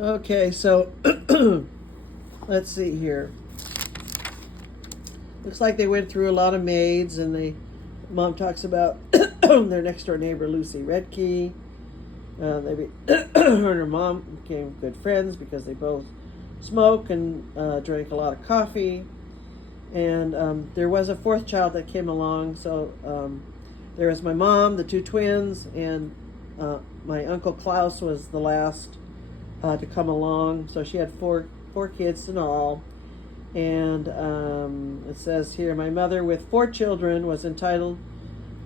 Okay, so let's see here. Looks like they went through a lot of maids, and mom talks about their next door neighbor Lucy Redkey. Her and her mom became good friends because they both smoke and drank a lot of coffee. And there was a fourth child that came along. So there was my mom, the two twins, and my uncle Klaus was the last to come along. So she had four kids in all. And it says here, my mother with 4 children was entitled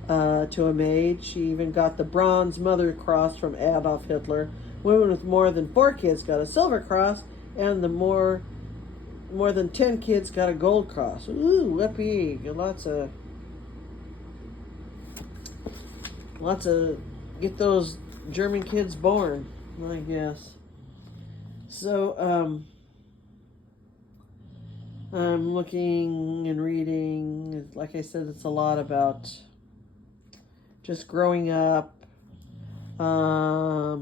to a maid. She even got the bronze Mother Cross from Adolf Hitler. Women with more than 4 kids got a silver cross, and the more than 10 kids got a gold cross. Ooh, whoopee! Lots of get those German kids born, I guess. So I'm looking and reading. Like I said, it's a lot about just growing up. My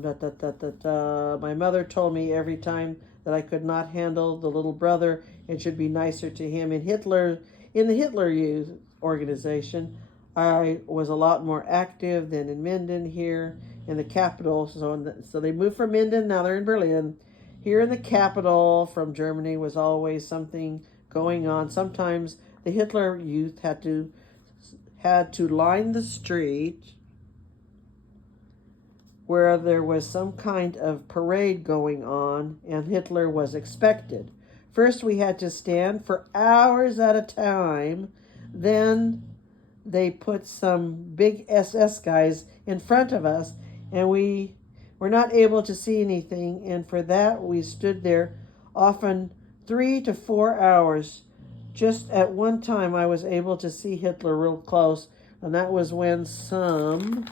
mother told me every time that I could not handle the little brother and should be nicer to him. In the Hitler Youth organization, I was a lot more active than in Minden here in the capital. So they moved from Minden, now they're in Berlin. Here in the capital from Germany was always something going on. Sometimes the Hitler Youth had to line the street where there was some kind of parade going on and Hitler was expected. First we had to stand for hours at a time. Then they put some big SS guys in front of us and we were not able to see anything, and for that we stood there often 3 to 4 hours. Just at one time I was able to see Hitler real close, and that was when some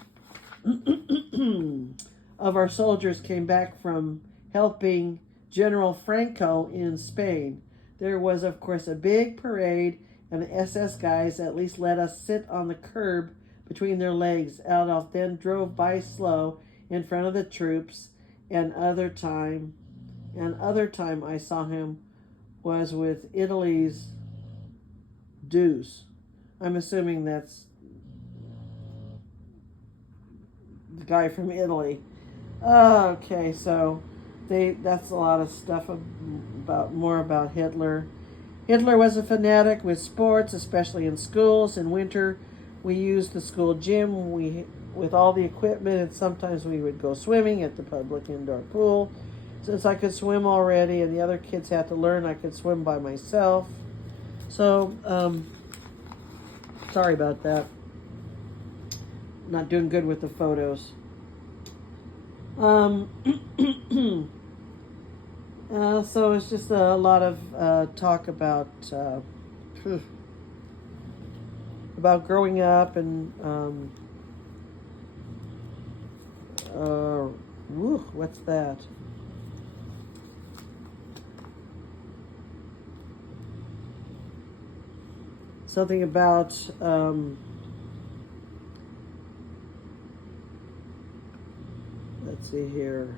of our soldiers came back from helping General Franco in Spain. There was, of course, a big parade, and the SS guys at least let us sit on the curb between their legs. Adolf then drove by slow in front of the troops, and other time I saw him was with Italy's Deuce. I'm assuming that's the guy from Italy. Okay, so that's a lot of stuff about Hitler. Hitler was a fanatic with sports, especially in schools. In winter, we used the school gym with all the equipment, and sometimes we would go swimming at the public indoor pool. Since I could swim already and the other kids had to learn, I could swim by myself. So, sorry about that. Not doing good with the photos. So it's just a lot of talk about growing up and what's that? Something about let's see here.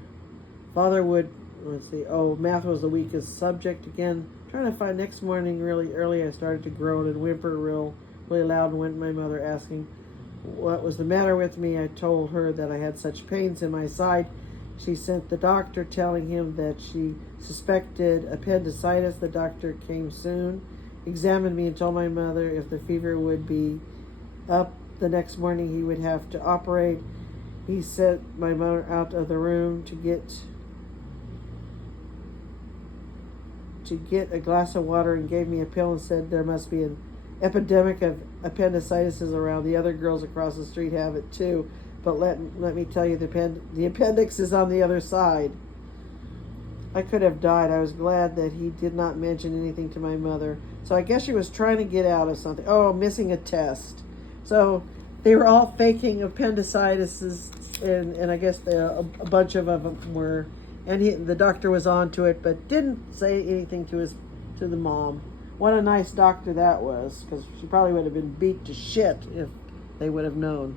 Math was the weakest subject again. Trying to find next morning really early, I started to groan and whimper really loud, and went to my mother asking what was the matter with me. I told her that I had such pains in my side. She sent the doctor, telling him that she suspected appendicitis. The doctor came soon, examined me, and told my mother if the fever would be up the next morning, he would have to operate. He sent my mother out of the room to get a glass of water and gave me a pill and said there must be an epidemic of appendicitis around. The other girls across the street have it too, but let me tell you, the appendix is on the other side. I could have died. I was glad that he did not mention anything to my mother. So I guess she was trying to get out of something. Oh, missing a test. So they were all faking appendicitis, and I guess a bunch of them were. And the doctor was on to it, but didn't say anything to the mom. What a nice doctor that was, because she probably would have been beat to shit if they would have known.